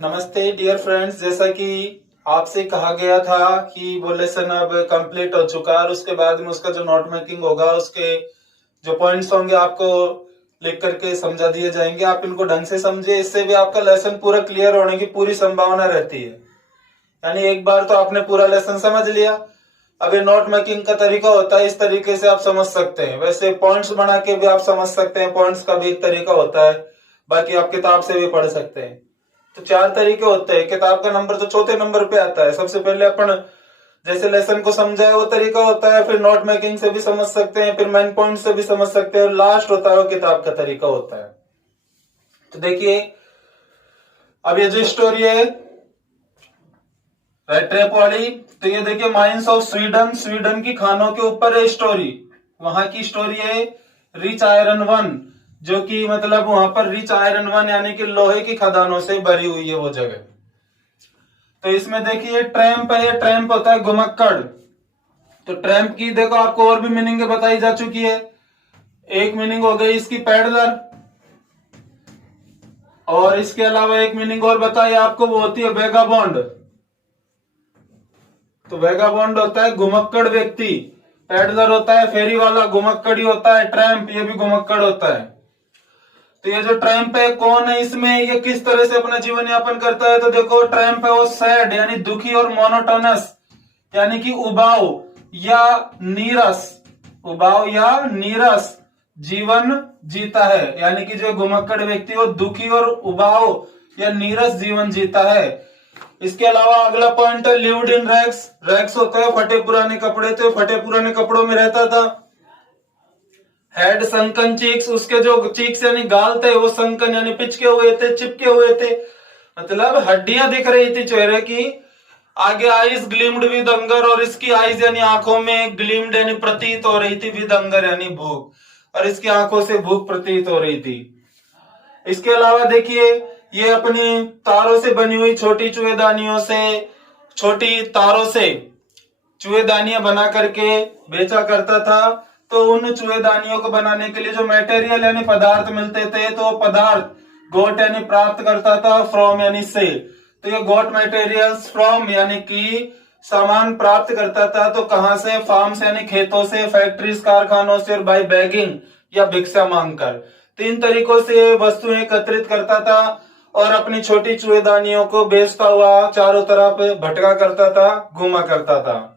नमस्ते dear friends. जैसा कि आपसे कहा गया था कि वो लेसन अब कंप्लीट हो चुका है और उसके बाद में उसका जो नोट मेकिंग होगा उसके जो पॉइंट्स होंगे आपको लिख करके समझा दिए जाएंगे। आप इनको ढंग से समझे, इससे भी आपका लेसन पूरा क्लियर होने की पूरी संभावना रहती है। यानी एक बार तो आपने पूरा लेसन समझ लिया, अब ये नोट मेकिंग का तरीका होता है, इस तरीके से आप समझ सकते हैं। वैसे पॉइंट्स बना के भी आप समझ सकते हैं, पॉइंट्स का भी एक तरीका होता है, बाकी आप किताब से भी पढ़ सकते हैं। तो 4 तरीके होते हैं। किताब का नंबर तो चौथे नंबर पे आता है। सबसे पहले अपन जैसे लेसन को समझा है वो तरीका होता है, फिर नोट मेकिंग से भी समझ सकते हैं, फिर मेन पॉइंट से भी समझ सकते हैं, और लास्ट होता है वो किताब का तरीका होता है। तो देखिए, अब ये जो स्टोरी है रेड ट्रैप वाली, तो ये देखिए माइंस ऑफ स्वीडन, स्वीडन की खानों के ऊपर है स्टोरी। वहां की स्टोरी है रिच आयरन वन, जो कि मतलब वहां पर रिच आयरन वन यानी कि लोहे की खदानों से भरी हुई है वो जगह। तो इसमें देखिए ट्रैम्प है, ट्रैम्प होता है घुमक्कड़। तो ट्रैम्प की देखो आपको और भी मीनिंग बताई जा चुकी है। एक मीनिंग हो गई इसकी पैडलर, और इसके अलावा एक मीनिंग और बताई आपको, वो होती है वेगाबॉन्ड। तो वेगाबॉन्ड होता है घुमक्कड़ व्यक्ति, पैडलर होता है फेरी वाला, घुमक्कड़ ही होता है ट्रैम्प, ये भी घुमक्कड़ होता है। तो ये जो ट्रैम्प है कौन है, इसमें ये किस तरह से अपना जीवन यापन करता है, तो देखो ट्रैम्प है वो सैड यानी दुखी और मोनोटोनस यानी कि उबाऊ या नीरस, उबाऊ या नीरस जीवन जीता है। यानी कि जो घुमक्कड़ व्यक्ति वो दुखी और उबाऊ या नीरस जीवन जीता है। इसके अलावा अगला पॉइंट है लिव्ड इन रैक्स। रैक्स होता है फटे पुराने कपड़े, तो फटे पुराने कपड़ों में रहता था। हेड संकन चीक्स, उसके जो चीक्स यानी गाल थे वो संकन यानी पिचके हुए थे, चिपके हुए थे, मतलब हड्डियां दिख रही थी चेहरे की। आगे आईज ग्लिम्ड विद अंगर, और इसकी आईज यानी आंखों में ग्लिम्ड यानी प्रतीत हो रही थी, विद अंगर यानी भूख, और इसकी आंखों से भूख प्रतीत हो रही थी। इसके अलावा देखिए ये अपनी तारों से बनी हुई छोटी चूहेदानियों से, छोटी तारों से चूहेदानियां बना करके बेचा करता था। तो उन चूहेदानियों को बनाने के लिए जो मटेरियल यानी पदार्थ मिलते थे, तो पदार्थ गोट यानी प्राप्त करता था, फ्रॉम यानी से। तो ये गोट मटेरियल्स फ्रॉम यानी कि सामान प्राप्त करता था, तो कहां से, फार्म से यानी खेतों से, फैक्ट्रीज कारखानों से, और बाय बैगिंग या भिक्षा मांगकर। 3 तरीकों से वस्तुएं एकत्रित करता था और अपनी छोटी चूहेदानियों को बेचता हुआ चारों तरफ भटका करता था, घूमा करता था।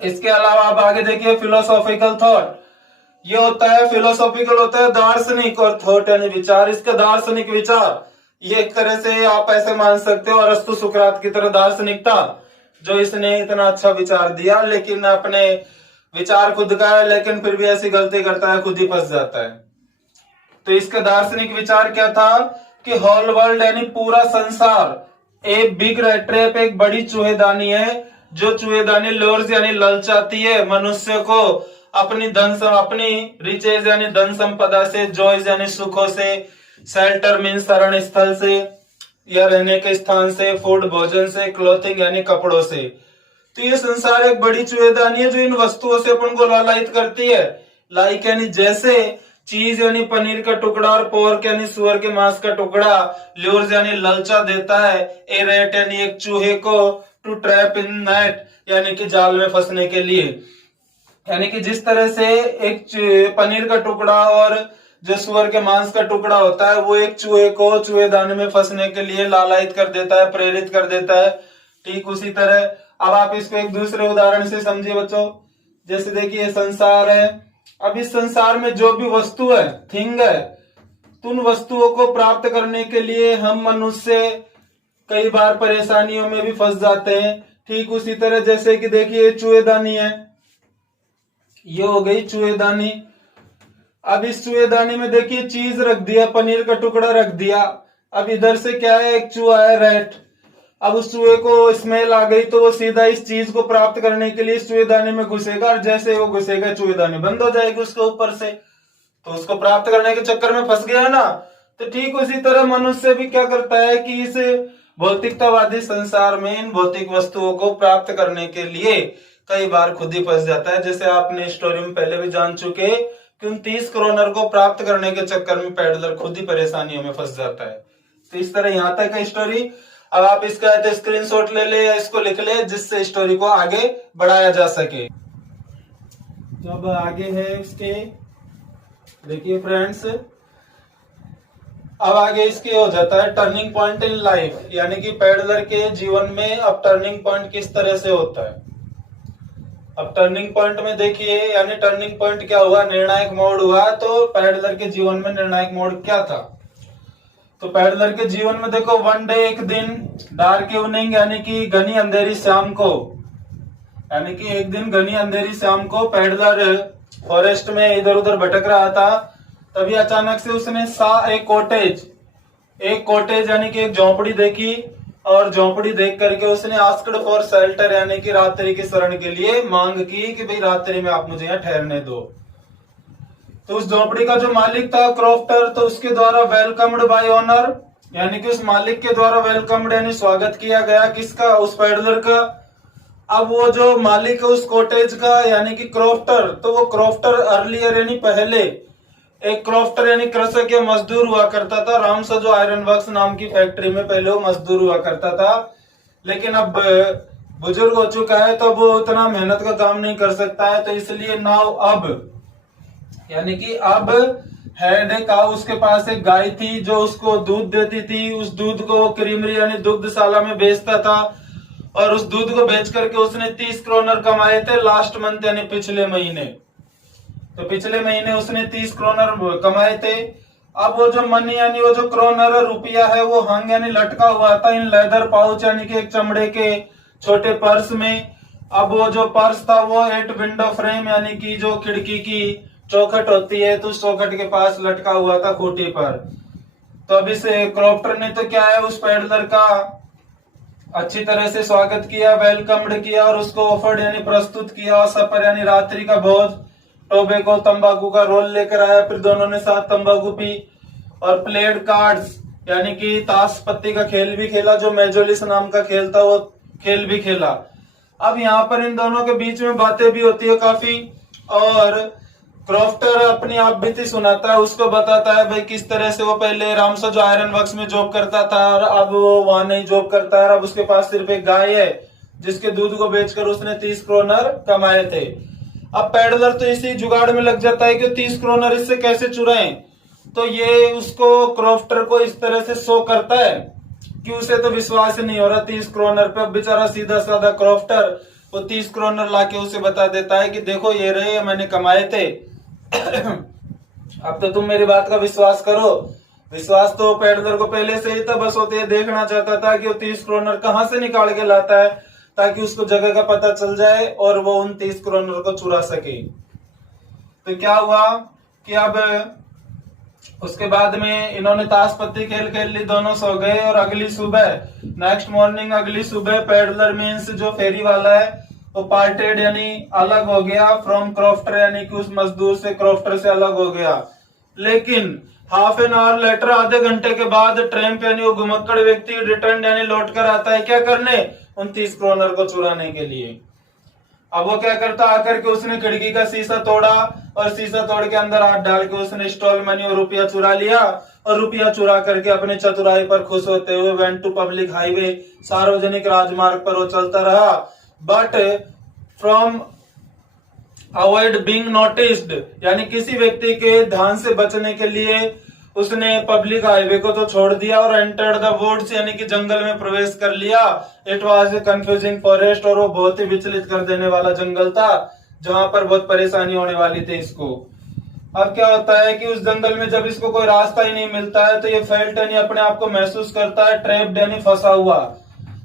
इसके अलावा आप आगे देखिए फिलोसॉफिकल थॉट। ये होता है फिलोसॉफिकल होता है दार्शनिक, और थॉट यानी विचार। इसका दार्शनिक विचार, ये एक तरह से आप ऐसे मान सकते हो अरस्तु सुकरात की तरह दार्शनिक था, जो इसने इतना अच्छा विचार दिया, लेकिन अपने विचार खुद का है, लेकिन फिर भी ऐसी गलती करता है, खुद ही फंस जाता है। तो इसका दार्शनिक विचार क्या था कि होल वर्ल्ड यानी पूरा संसार एक बिग रेट ट्रैप, एक बड़ी चूहेदानी है, जो चूहेदानी लोर्स यानी ललचाती है मनुष्य को अपनी अपनी रिचेज यानी धन संपदा से, जॉयज यानी सुखों से, शेल्टर मीन शरण स्थल से या रहने के स्थान से, फूड भोजन से, क्लोथिंग यानी कपड़ों से। तो ये संसार एक बड़ी चूहेदानी है जो इन वस्तुओं से अपन को लालायित करती है। लाइक यानी जैसे, चीज यानी पनीर का टुकड़ा, और पोर्क यानी सुअर के मांस का टुकड़ा, ल्यूर्स यानी ललचा देता है, ए रेट यानी एक चूहे को, टू ट्रैप इन नेट यानी कि जाल में फंसने के लिए। यानी कि जिस तरह से एक पनीर का टुकड़ा और जो सुअर के मांस का टुकड़ा होता है वो एक चूहे को चूहेदानी में फंसने के लिए लालायित कर देता है, प्रेरित कर देता है, ठीक उसी तरह अब आप इसको एक दूसरे उदाहरण से समझिए बच्चों। जैसे देखिए संसार है, अब इस संसार में जो भी वस्तु है, थिंग है, तो उन वस्तुओं को प्राप्त करने के लिए हम मनुष्य कई बार परेशानियों में भी फंस जाते हैं। ठीक उसी तरह जैसे कि देखिए चूहेदानी है, ये हो गई चूहेदानी। अब इस चूहेदानी में देखिए चीज रख दिया, पनीर का टुकड़ा रख दिया। अब इधर से क्या है, एक चूहा है रैट। अब उस चूहे को स्मेल आ गई तो वो सीधा इस चीज को प्राप्त करने के लिए इस चूहेदानी में घुसेगा, और जैसे वो घुसेगा चूहेदानी बंद हो जाएगी उसके ऊपर से, तो उसको प्राप्त करने के चक्कर में फंस गया ना। तो ठीक उसी तरह मनुष्य भी क्या करता है कि इस भौतिकतावादी संसार में इन भौतिक वस्तुओं को प्राप्त करने के लिए कई बार खुद ही फंस जाता है। जैसे आपने स्टोरी में पहले भी जान चुके कि उन 30 करोनर को प्राप्त करने के चक्कर में पैडलर खुद ही परेशानियों में फंस जाता है। तो इस तरह यहाँ तक है स्टोरी। अब आप इसका स्क्रीनशॉट ले ले या इसको लिख ले, जिससे स्टोरी को आगे बढ़ाया जा सके। तो अब आगे है इसके, देखिए फ्रेंड्स, अब आगे इसके हो जाता है टर्निंग पॉइंट इन लाइफ, यानी कि पैडलर के जीवन में अब टर्निंग पॉइंट किस तरह से होता है। अब टर्निंग पॉइंट में देखिए, यानी टर्निंग पॉइंट क्या हुआ, निर्णायक मोड़ हुआ। तो पैडलर के जीवन में निर्णायक मोड़ क्या था? तो पैडलर के जीवन में देखो, वन डे, एक दिन, डार्क इवनिंग यानी कि घनी अंधेरी शाम को, यानी कि एक दिन घनी अंधेरी शाम को पैडलर फॉरेस्ट में इधर उधर भटक रहा था। तभी अचानक से उसने एक कॉटेज यानी कि एक झोंपड़ी देखी, और झोंपड़ी देख करके उसने आस्क्ड फॉर शेल्टर यानी कि रात्रि की शरण के लिए मांग की कि भाई रात्रि में आप मुझे यहाँ ठहरने दो। तो उस झोंपड़ी का जो मालिक था क्रॉफ्टर, तो उसके द्वारा वेलकम्ड बाय ऑनर, यानी कि उस मालिक के द्वारा वेलकम्ड यानी स्वागत किया गया, किसका? उस पैडलर का। अब वो जो मालिक है उस कॉटेज का यानी कि क्रॉफ्टर, तो वो क्रॉफ्टर अर्लियर यानी पहले एक क्रॉफ्टर यानी कृषक या मजदूर हुआ करता था। रामसा जो आयरन वर्क्स नाम की फैक्ट्री में पहले वो मजदूर हुआ करता था, लेकिन अब बुजुर्ग हो चुका है तो वो उतना मेहनत का काम नहीं कर सकता है। तो इसलिए नाउ अब, यानी कि अब हेड का उसके पास एक गाय थी जो उसको दूध देती थी। उस दूध को क्रीमरी यानी दुग्धशाला में बेचता था, और उस दूध को बेच करके उसने 30 क्रोनर कमाए थे लास्ट मंथ यानी पिछले महीने। तो पिछले महीने उसने 30 क्रोनर कमाए थे। अब वो जो मनी यानी वो जो क्रोनर रुपया है वो हंग यानी लटका हुआ था इन लेदर पाउच यानी कि एक चमड़े के छोटे पर्स में। अब वो जो पर्स था वो एट विंडो फ्रेम यानी कि जो खिड़की की चौखट होती है, तो उस चौखट के पास लटका हुआ था खूंटी पर। तो अब इस क्रॉफ्टर ने तो क्या है, उस पैडलर का अच्छी तरह से स्वागत किया, वेलकम्ड किया, और उसको ऑफर्ड यानी प्रस्तुत किया सपर यानी रात्रि का भोज। टोबैको तंबाकू का रोल लेकर आया, फिर दोनों ने साथ तंबाकू पी, और प्लेड कार्ड्स यानी कि ताश पत्ती का खेल भी खेला, जो मेजोलिस नाम का खेल था वो खेल भी खेला। अब यहाँ पर इन दोनों के बीच में बातें भी होती है काफी, और क्रॉफ्टर अपनी आप बीती सुनाता है, उसको बताता है भाई किस तरह से वो पहले रामसा जो आयरन वर्क्स में जॉब करता था और अब वो वहां नहीं जॉब करता है। अब उसके पास सिर्फ एक गाय है जिसके दूध को बेचकर उसने 30 क्रोनर कमाए थे। अब पैडलर तो इसी जुगाड़ में लग जाता है कि 30 क्रोनर इससे कैसे चुराएं। तो ये उसको क्रॉफ्टर को इस तरह से शो करता है कि उसे तो विश्वास नहीं हो रहा 30 क्रोनर पे। बेचारा सीधा साधा क्रॉफ्टर वो 30 क्रोनर लाके उसे बता देता है कि देखो ये रहे, मैंने कमाए थे। अब तो तुम मेरी बात का विश्वास करो। विश्वास तो पैडलर को पहले से ही था, बस वो ये देखना चाहता था कि वो 30 क्रोनर कहां से निकाल के लाता है ताकि उसको जगह का पता चल जाए और वो उन 30 क्रोनर को चुरा सके। तो क्या हुआ कि अब उसके बाद में इन्होंने ताश पत्ती खेल खेल ली, दोनों सो गए। और अगली सुबह नेक्स्ट मॉर्निंग अगली सुबह पैडलर मीन्स जो फेरी वाला है वो पार्टेड यानी अलग हो गया फ्रॉम क्रॉफ्टर, यानी कि उस मजदूर से क्रॉफ्टर से अलग हो गया। लेकिन हाफ एन आवर लेटर आधे घंटे के बाद ट्रैम्प यानी वो घुमक्कड़ व्यक्ति रिटर्न यानी लौट कर आता है। क्या करने? 29 क्रोनर को चुराने के लिए। अब वो क्या करता, आकर के उसने खिड़की का शीशा तोड़ा और शीशा तोड़ के अंदर हाथ डाल के उसने स्टॉल मनी और रुपया चुरा लिया। और रुपया चुरा करके अपने चतुराई पर खुश होते हुए वेंट टू पब्लिक हाईवे, सार्वजनिक राजमार्ग पर वो चलता रहा। But from avoid being noticed, यानी किसी व्यक्ति के ध्यान से बचने के लिए उसने पब्लिक हाईवे को तो छोड़ दिया और एंटर्ड द वुड्स यानी कि जंगल में प्रवेश कर लिया। It was a confusing forest, और वो बहुत ही विचलित कर देने वाला जंगल था जहां पर बहुत परेशानी होने वाली थी इसको। अब क्या होता है कि उस जंगल में जब इसको कोई रास्ता ही नहीं मिलता है तो ये फेल्ट यानी अपने आप को महसूस करता है ट्रैप्ड यानी फंसा हुआ।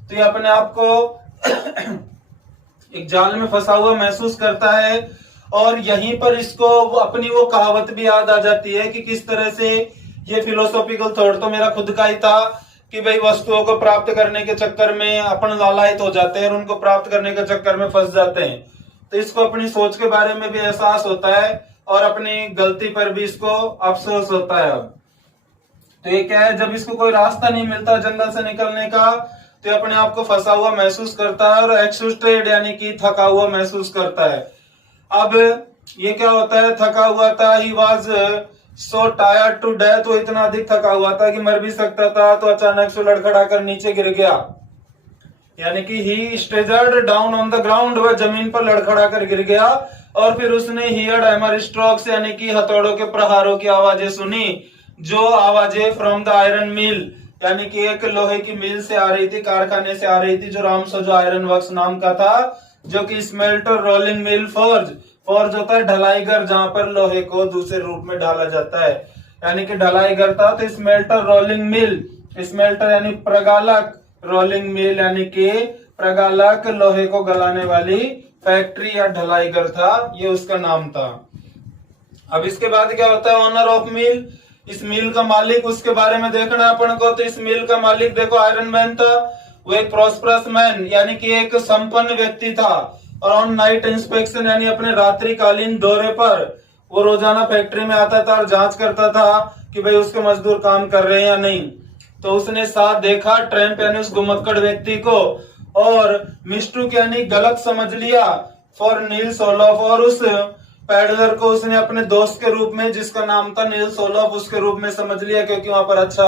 तो ये अपने आप को एक जाल में फंसा हुआ महसूस करता है। और यहीं पर इसको अपनी वो कहावत भी याद आ जाती है कि किस तरह से ये फिलोसॉफिकल थॉट तो मेरा खुद का ही था कि भाई वस्तुओं को प्राप्त करने के चक्कर में अपन लालायित हो जाते हैं और उनको प्राप्त करने के चक्कर में फंस जाते हैं। तो इसको अपनी सोच के बारे में भी एहसास होता है और अपनी गलती पर भी इसको अफसोस होता है। अब तो ये क्या है, जब इसको कोई रास्ता नहीं मिलता जंगल से निकलने का तो ये अपने आप को फंसा हुआ महसूस करता है और एक्सॉस्टेड यानी कि थका हुआ महसूस करता है। अब ये क्या होता है, थका हुआ था, he was so tired to death, वो इतना अधिक थका हुआ था कि मर भी सकता था, तो अचानक से लड़खड़ा कर नीचे गिर गया। यानी कि ही स्टेजर्ड डाउन ऑन द ग्राउंड, वह जमीन पर लड़खड़ा कर गिर गया। और फिर उसने हियर्ड हैमर स्ट्रोक्स यानी कि हथौड़ों के प्रहारों की आवाजें सुनी, जो आवाजें फ्रॉम द आयरन मिल यानी कि एक लोहे की मिल से आ रही थी, कारखाने से आ रही थी, जो रामसो आयरन वर्क्स नाम का था, जो कि smelter rolling mill forge, forge होता है ढलाईगर, जहां पर लोहे को दूसरे रूप में ढाला जाता है, यानी कि ढलाईगर था। तो स्मेल्टर रोलिंग मिल, स्मेल्टर यानी प्रगालक, रोलिंग मिल यानी कि प्रगालक, लोहे को गलाने वाली फैक्ट्री या ढलाईगर था, ये उसका नाम था। अब इसके बाद क्या होता है, ओनर ऑफ मिल, इस मिल का मालिक, उसके बारे में देखना है अपन को। तो इस मिल का मालिक देखो आयरन मैन था, वो एक प्रॉस्परस मैन यानी कि एक संपन्न व्यक्ति था। और ऑन नाइट इंस्पेक्शन यानी अपने रात्रिकालीन दौरे पर वो रोजाना फैक्ट्री में आता था और जांच करता था कि भाई उसके मजदूर काम कर रहे हैं या नहीं। तो उसने साथ देखा ट्रैम्प यानी उस घुमक्कड़ व्यक्ति को, और मिस्टूक यानी गलत समझ लिया फॉर नील्स ओलॉफ, और उस पैडलर को उसने अपने दोस्त के रूप में, जिसका नाम था नील्स ओलॉफ, उसके रूप में समझ लिया, क्योंकि वहां पर अच्छा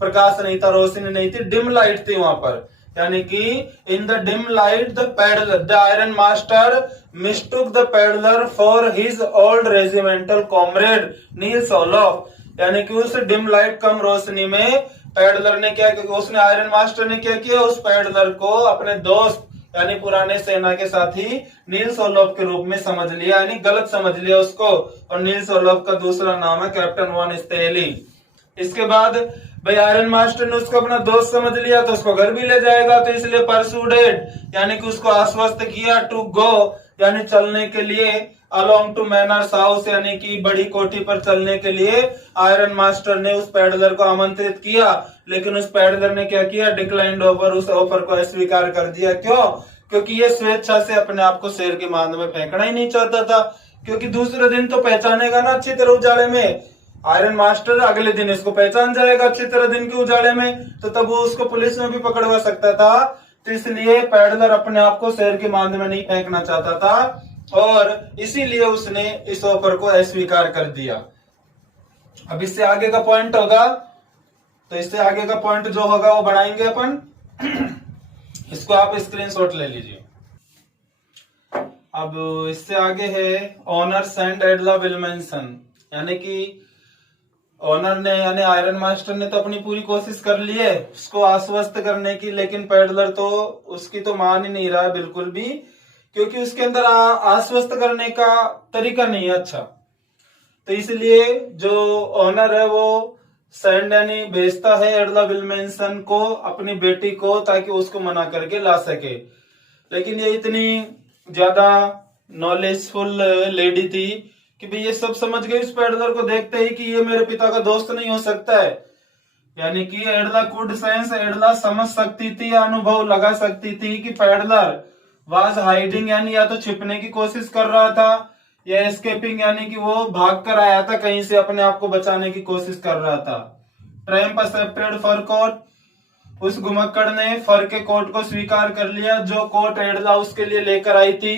प्रकाश नहीं था, रोशनी नहीं थी, डिम लाइट थी वहां पर। यानी कि in the dim light the paddler, the iron master mistook the paddler for his old regimental comrade Niels Olof. यानी कि उस डिम लाइट कम रोशनी में पैडलर ने क्या किया, उसने आयरन मास्टर ने क्या किया, उस पैडलर को अपने दोस्त यानी पुराने सेना के साथी नील्स ओलॉफ के रूप में समझ लिया, यानी गलत समझ लिया उसको। और नील्स ओलॉफ का दूसरा नाम है कैप्टन वन स्टेली। इसके बाद भाई आयरन मास्टर ने उसको अपना दोस्त समझ लिया, तो उसको घर भी ले जाएगा, तो इसलिए परसुडेड यानी कि उसको आश्वस्त किया, टू गो यानी चलने के लिए, अलोंग टू मैनर्स हाउस यानी कि बड़ी कोठी पर चलने के लिए आयरन मास्टर ने उस पैडलर को आमंत्रित किया। लेकिन उस पैडलर ने क्या किया, डिक्लाइंड ऑफर, उस ऑफर को अस्वीकार कर दिया। क्यों? क्योंकि ये स्वेच्छा से अपने आप को शेर की मांद में फेंकना ही नहीं चाहता था, क्योंकि दूसरे दिन तो पहचानेगा ना अच्छी तरह उजाले में। आयरन मास्टर अगले दिन इसको पहचान जाएगा अच्छी तरह दिन के उजाले में, तो तब वो उसको पुलिस में भी पकड़वा सकता था। तो इसलिए पैडलर अपने आप को शेर की मांद में नहीं फेंकना चाहता था, और इसीलिए उसने इस ऑफर को अस्वीकार कर दिया। अब इससे आगे का पॉइंट होगा, तो इससे आगे का पॉइंट जो होगा वो बढ़ाएंगे अपन। इसको आप स्क्रीनशॉट ले लीजिए। अब इससे आगे है ऑनर सेंट एडला विल्मेंसन, यानी कि ऑनर ने यानी आयरन मास्टर ने तो अपनी पूरी कोशिश कर ली है उसको आश्वस्त करने की, लेकिन पैडलर तो उसकी तो मान ही नहीं रहा है बिल्कुल भी, क्योंकि उसके अंदर आश्वस्त करने का तरीका नहीं है अच्छा। तो इसलिए जो ऑनर है वो सेंड यानी भेजता है एडला विल्मेंसन को, अपनी बेटी को, ताकि उसको मना करके ला सके। लेकिन ये इतनी ज्यादा नॉलेजफुल लेडी थी कि भाई ये सब समझ गई उस पैडलर को देखते ही कि ये मेरे पिता का दोस्त नहीं हो सकता है। यानी कि एडला कुड सेंस, एडला समझ सकती थी या अनुभव लगा सकती थी कि पैडलर वाज हाइडिंग यानी या तो छिपने की कोशिश कर रहा था, या एस्केपिंग यानी कि वो भाग कर आया था कहीं से, अपने आप को बचाने की कोशिश कर रहा था। ट्रैम्प एक्सेप्टेड फर कोट, उस घुमक्कड़ ने फर के कोट को स्वीकार कर लिया जो कोट एडला उसके लिए लेकर आई थी।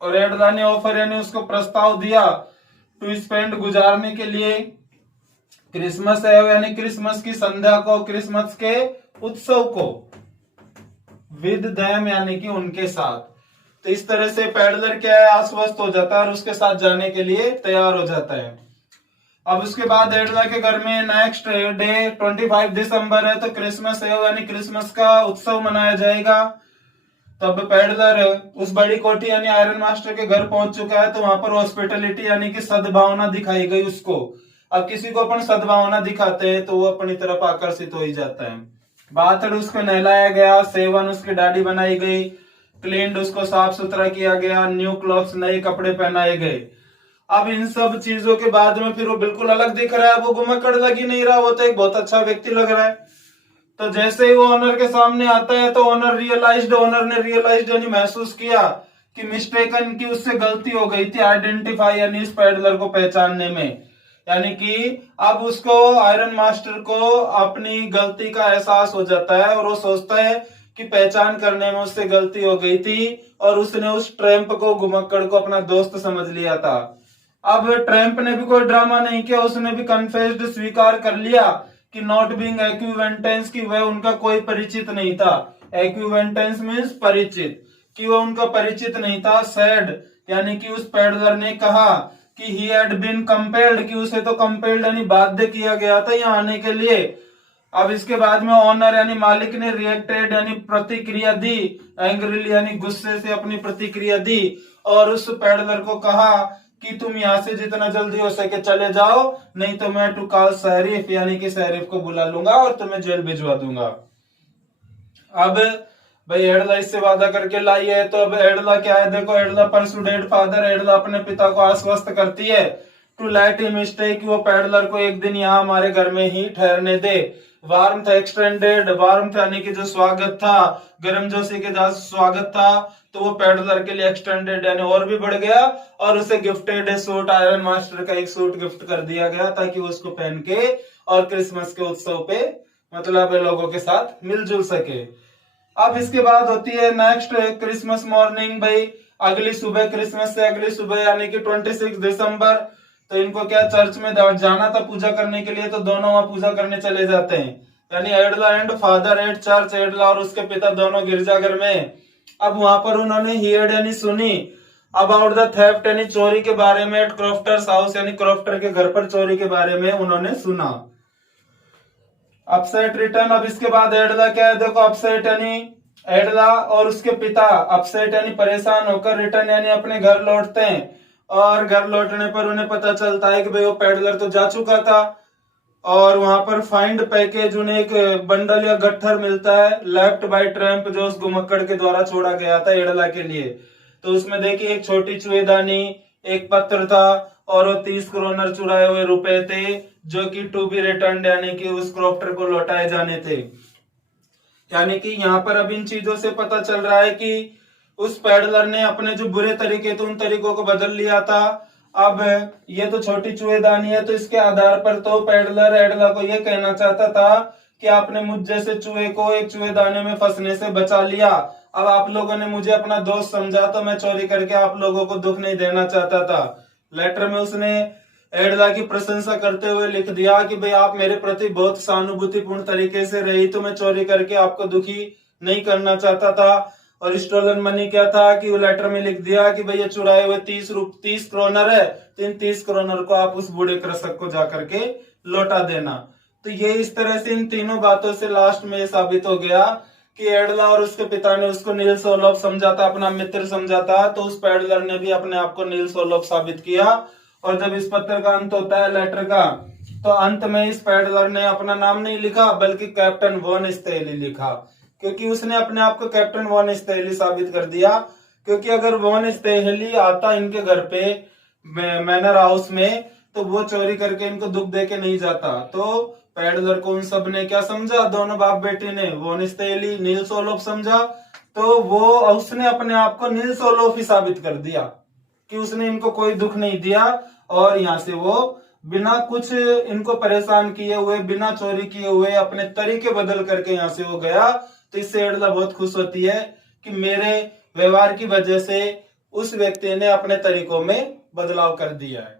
और एडला ने ऑफर यानी उसको प्रस्ताव दिया टू स्पेंड गुजारने के लिए क्रिसमस है यानी क्रिसमस की संध्या को, क्रिसमस के उत्सव को, विद देम यानी कि उनके साथ। तो इस तरह से पैडलर क्या है, आश्वस्त हो जाता है और उसके साथ जाने के लिए तैयार हो जाता है। अब उसके बाद एडला के घर में नेक्स्ट डे 25 दिसंबर है, तो क्रिसमस है यानी क्रिसमस का उत्सव मनाया जाएगा। तब पैडलर उस बड़ी कोठी यानी आयरन मास्टर के घर पहुंच चुका है, तो वहां पर हॉस्पिटलिटी यानी कि सद्भावना दिखाई गई उसको। अब किसी को अपन सद्भावना दिखाते हैं तो वो अपनी तरफ आकर्षित हो ही जाता है। बाथड उसको नहलाया गया, सेवन उसकी दाढ़ी बनाई गई, क्लीन्ड उसको साफ सुथरा किया गया, न्यू क्लॉथ्स नए कपड़े पहनाए गए। अब इन सब चीजों के बाद में फिर वो बिल्कुल अलग दिख रहा है, वो घुमक्कड़ लग ही नहीं रहा, वो तो एक बहुत अच्छा व्यक्ति लग रहा है। तो जैसे ही वो ऑनर के सामने आता है तो ऑनर ने रियलाइज्ड यानी महसूस किया कि मिस्टेकन की उससे गलती हो गई थी आइडेंटिफाई यानी इस पैडलर को पहचानने में। यानी कि अब उसको आयरन मास्टर को अपनी गलती का एहसास हो जाता है और वो सोचता है कि पहचान करने में उससे गलती हो गई थी और उसने उस ट्रैम्प को, घुमक्कड़ को अपना दोस्त समझ लिया था। अब ट्रम्प ने भी कोई ड्रामा नहीं किया, उसने भी कन्फेस्ड, स्वीकार कर लिया कि नॉट बीइंग एक्विवेंटेंस, की वह उनका कोई परिचित नहीं था। एक्विवेंटेंस मीन्स परिचित, कि वह उनका परिचित नहीं था। सैड यानी कि उस पेडलर ने कहा कि ही हैड बीन कंपेल्ड, कि उसे तो कंपेल्ड यानी बाध्य किया गया था यहाँ आने के लिए। अब इसके बाद में ऑनर यानी मालिक ने रिएक्टेड यानी प्रतिक्रिया दी, एंग्रीली यानी गुस्से से अपनी प्रतिक्रिया दी, और उस पेडलर को कहा कि तुम यहाँ से जितना जल्दी हो सके चले जाओ, नहीं तो मैं टू कॉल शरीफ यानी कि शरीफ को बुला लूंगा और तुम्हें जेल भिजवा दूंगा। अब भाई एडला इससे वादा करके लाई है, तो अब एडला क्या है, देखो एडला परसुडेड फादर, एडला अपने पिता को आश्वस्त करती है टू लेट हिम स्टे, कि वो पेडलर को एक दिन यहाँ हमारे घर में ही ठहरने दे। वार्मथ एक्सटेंडेड, वार्मथ यानी कि जो स्वागत था, गर्मजोशी के साथ स्वागत था, तो वो पेडलर के लिए एक्सटेंडेड यानी और भी बढ़ गया, और उसे गिफ्टेड सूट, आयरन मास्टर का एक सूट गिफ्ट कर दिया गया ताकि वो उसको पहन के और क्रिसमस के उत्सव पे मतलब लोगों के साथ मिलजुल सके। अब इसके बाद होती है नेक्स्ट क्रिसमस मॉर्निंग, भाई अगली सुबह, क्रिसमस से अगली सुबह यानी कि 26 दिसंबर, तो इनको क्या चर्च में जाना था पूजा करने के लिए, तो दोनों वहां पूजा करने चले जाते हैं, यानी एडला एंड फादर एट चर्च, एडला और उसके पिता दोनों गिरजाघर में। अब वहां पर उन्होंने हियर्ड यानी सुनी अबाउट द थेफ्ट यानी चोरी के बारे में, एट क्रॉफ्टर्स हाउस यानी क्रॉफ्टर के घर पर चोरी के बारे में उन्होंने सुना। अपसेट रिटर्न, अब इसके बाद एडला क्या है, देखो अपसेट यानी एडला और उसके पिता अपसेट यानी परेशान होकर रिटर्न यानी अपने घर लौटते हैं, और घर लौटने पर उन्हें पता चलता है कि भाई वो पेडलर तो जा चुका था, और वहां पर फाइंड पैकेज उन्हें एक बंडल या गट्ठर मिलता है, लेफ्ट बाय ट्रम्प, जो उस घुमक्कड़ के द्वारा छोड़ा गया था एडला के लिए। तो उसमें देखिए एक छोटी चुएदानी, एक पत्र था, और वो 30 क्रोनर चुराए हुए रुपए थे, जो कि टू बी रिटर्न यानी कि उस क्रॉफ्टर को लौटाए जाने थे। यानी कि यहाँ पर अब इन चीजों से पता चल रहा है कि उस पेडलर ने अपने जो बुरे तरीके थे उन तरीकों को बदल लिया था। अब ये तो छोटी चूहेदानी है, तो इसके आधार पर तो पेडलर एडला को ये कहना चाहता था कि आपने मुझ जैसे चूहे को एक चूहेदाने में फंसने से बचा लिया। अब आप लोगों ने मुझे अपना दोस्त समझा, तो मैं चोरी करके आप लोगों को दुख नहीं देना चाहता था। लेटर में उसने एडला की प्रशंसा करते हुए लिख दिया कि भाई आप मेरे प्रति बहुत सहानुभूतिपूर्ण तरीके से रही, तो मैं चोरी करके आपको दुखी नहीं करना चाहता था। और स्टोलन मनी क्या था कि वो लेटर में लिख दिया कि भाई ये चुराए हुए 30 क्रोनर है, तो इन 30 क्रोनर को आप उस बूढ़े कृषक को जाकर के लौटा देना। तो ये इस तरह से इन तीनों बातों से लास्ट में ये साबित हो गया कि एडला और उसके पिता ने उसको नील्स ओलोफ समझा था, अपना मित्र समझा था, तो उस पेडलर ने भी अपने आप को नील्स ओलोफ साबित किया। और जब इस पत्र का अंत होता है लेटर का, तो अंत में इस पेडलर ने अपना नाम नहीं लिखा बल्कि कैप्टन वॉन स्टेहली लिखा, क्योंकि उसने अपने आप को कैप्टन वॉन स्टेहली साबित कर दिया। क्योंकि अगर वॉन स्टेहली आता इनके घर पे मैनर हाउस में, तो वो चोरी करके इनको दुख दे के नहीं जाता। तो पेडलर को उन सब ने क्या समझा, दोनों बाप बेटे ने वॉन स्टेहली नील्स ओलोफ समझा, तो वो उसने अपने आप को नील्स ओलोफ ही साबित कर दिया कि उसने इनको कोई दुख नहीं दिया। और यहाँ से वो बिना कुछ इनको परेशान किए हुए, बिना चोरी किए हुए, अपने तरीके बदल करके यहाँ से वो गया। तो इससे एडला बहुत खुश होती है कि मेरे व्यवहार की वजह से उस व्यक्ति ने अपने तरीकों में बदलाव कर दिया है।